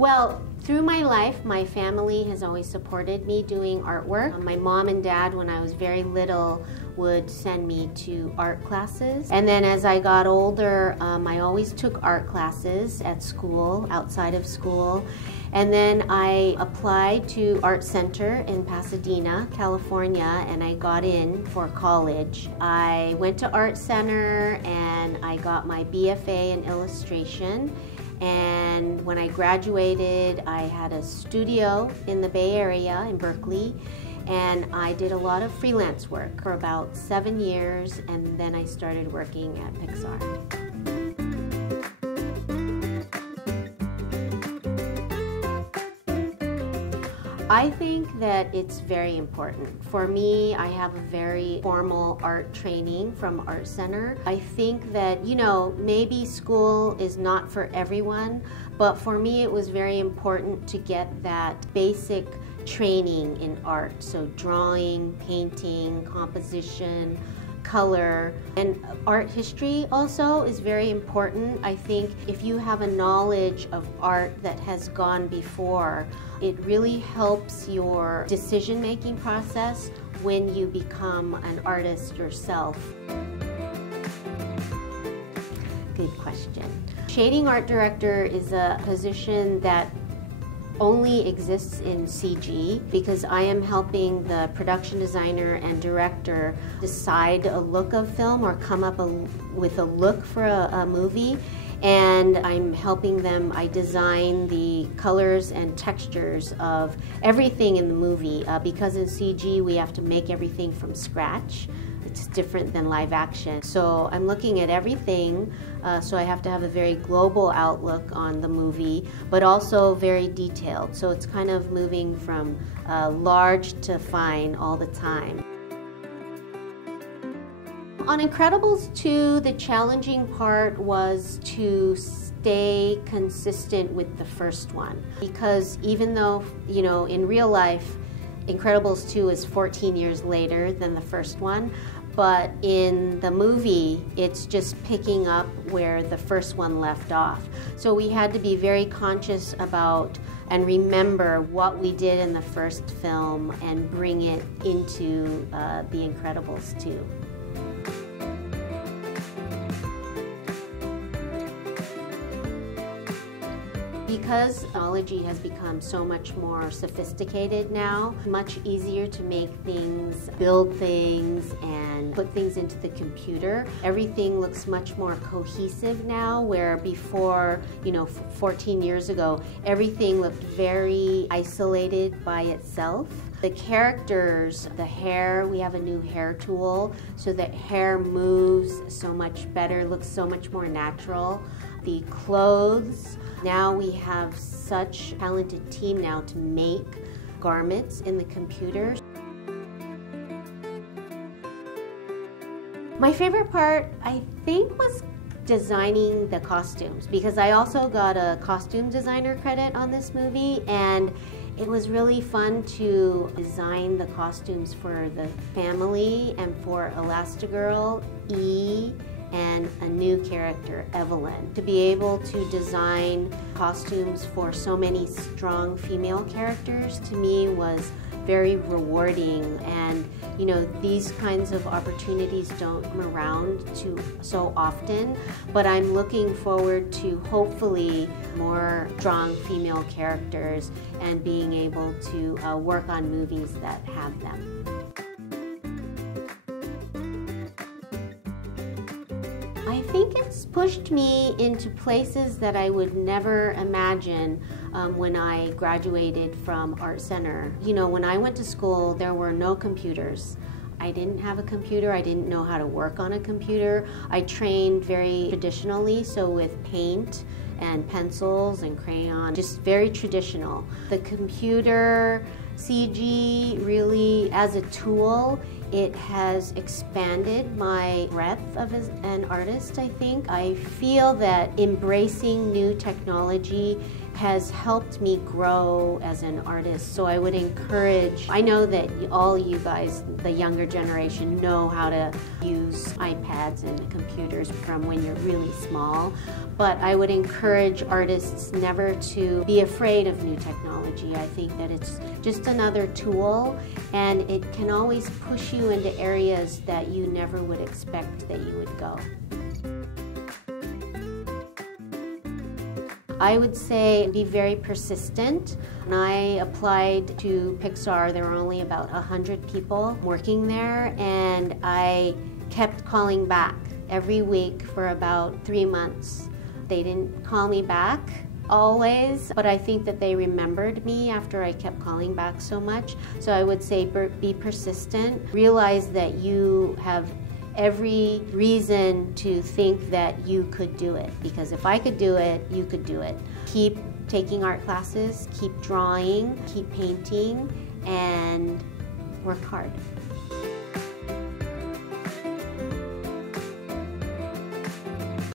Well, through my life, my family has always supported me doing artwork. My mom and dad, when I was very little, would send me to art classes. And then as I got older, I always took art classes at school, outside of school. And then I applied to Art Center in Pasadena, California, and I got in for college. I went to Art Center and I got my BFA in illustration. And when I graduated, I had a studio in the Bay Area in Berkeley, and I did a lot of freelance work for about 7 years, and then I started working at Pixar. I think that it's very important. For me, I have a very formal art training from Art Center. I think that, you know, maybe school is not for everyone, but for me it was very important to get that basic training in art. So drawing, painting, composition, color, and art history also is very important. I think if you have a knowledge of art that has gone before, it really helps your decision-making process when you become an artist yourself. Good question. Shading art director is a position that only exists in CG because I am helping the production designer and director decide a look of film or come up with a look for a movie, and I'm helping them. I design the colors and textures of everything in the movie because in CG we have to make everything from scratch. It's different than live action. So I'm looking at everything, so I have to have a very global outlook on the movie, but also very detailed. So it's kind of moving from large to fine all the time. On Icredibles 2, the challenging part was to stay consistent with the first one. Because even though, you know, in real life, Icredibles 2 is 14 years later than the first one, but in the movie, it's just picking up where the first one left off. So we had to be very conscious about and remember what we did in the first film and bring it into The Icredibles 2. Because technology has become so much more sophisticated now, much easier to make things, build things, and put things into the computer. Everything looks much more cohesive now, where before, you know, 14 years ago, everything looked very isolated by itself. The characters, the hair, we have a new hair tool, so that hair moves so much better, looks so much more natural. The clothes, now we have such a talented team now to make garments in the computer. My favorite part, I think, was designing the costumes, because I also got a costume designer credit on this movie, and it was really fun to design the costumes for the family and for Elastigirl, E, and a new character, Evelyn. To be able to design costumes for so many strong female characters, to me, was very rewarding. And you know, these kinds of opportunities don't come around so often, but I'm looking forward to hopefully more strong female characters and being able to work on movies that have them. I think it's pushed me into places that I would never imagine when I graduated from Art Center. You know, when I went to school, there were no computers. I didn't have a computer. I didn't know how to work on a computer. I trained very traditionally, so with paint and pencils and crayon, just very traditional. The computer, CG, really, as a tool, it has expanded my breadth of an artist, I think. I feel that embracing new technology has helped me grow as an artist. So I would encourage, I know that all you guys, the younger generation, know how to use iPads and computers from when you're really small, but I would encourage artists never to be afraid of new technology. I think that it's just another tool, and it can always push you into areas that you never would expect that you would go. I would say be very persistent. When I applied to Pixar, there were only about 100 people working there, and I kept calling back every week for about 3 months. They didn't call me back always, but I think that they remembered me after I kept calling back so much. So I would say be persistent. Realize that you have every reason to think that you could do it, because if I could do it, you could do it. Keep taking art classes, keep drawing, keep painting, and work hard.